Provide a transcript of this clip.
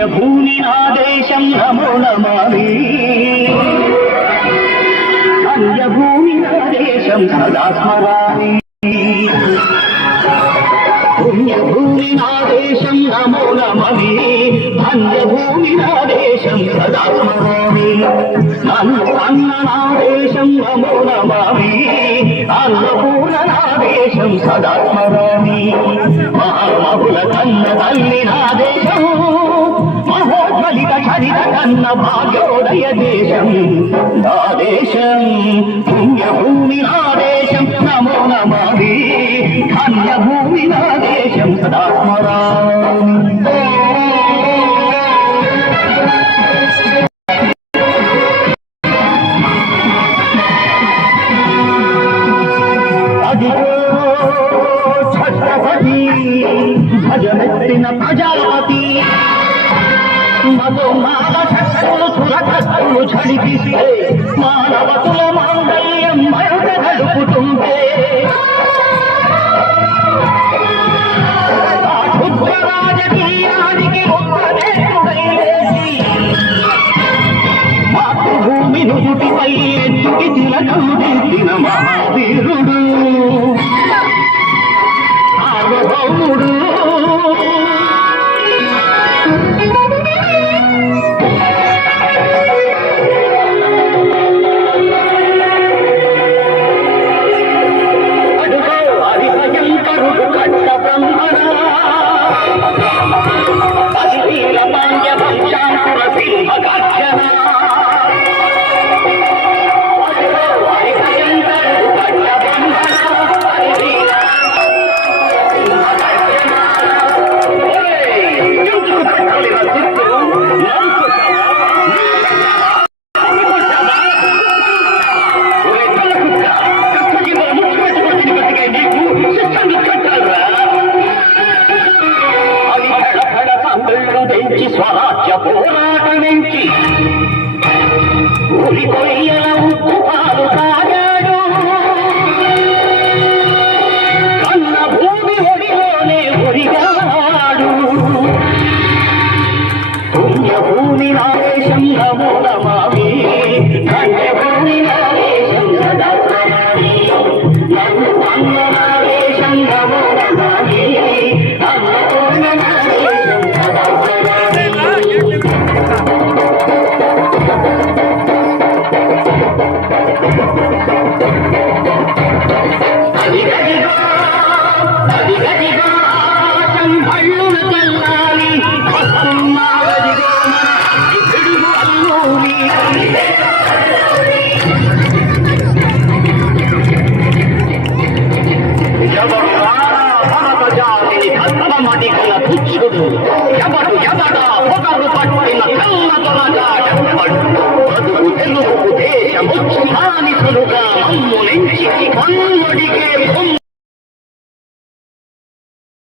పుణ్యభూమి నా దేశం నమో నమామి పుణ్యభూమి నా దేశం సదా స్మరామి పుణ్యభూమి నా దేశం నమో నమామి పుణ్యభూమి నా దేశం సదా స్మరామి నన్ను కన్న నా దేశం నమో నమామి అన్నపూర్ణ నా దేశం సదా స్మరామి మహామహుల కన్న తల్లి నా దేశం మహోజ్వలిత చరిత కన్న భాగ్యోదయ దేశం నా దేశం పుణ్యభూమి నా దేశం నమో నమామి ధన్యభూమి నా దేశం సదా స్మరామి భజమెత్తిన ప్రజాపతి మధుమాద శక్తులు సురకత్తులు ఝడిపిస్తే మానవతుల మాంగళ్యం బయట గడుపుతుంటే క్షుద్ర రాజకీయానికి ఒక్కనేసి మాతృభూమి నుదుటిపై ఎత్తుకి తిలకం దిద్దిన మహావీరుడు సార్వభౌముడు స్వరాజ్య పోరాట నుంచి ఉరి కొయ్యల ఉప్పు పాలు తాగాడు కన్న భూమి ఒడిలోనే ఉరిగాడు పుణ్యభూమి నా దేశం నమో నమామి ధన్యభూమి నా దేశం సదా స్మరామి నన్ను కన్న నా దేశం నమో నమామి అన్నపూర్ణ నా దేశం సదా ఎవడు ఎవడా పొగరు పట్టిన కన్న బతుకు తెలుగు దేశము బానిసలుగా మమ్ము నుంచి కన్నుడికే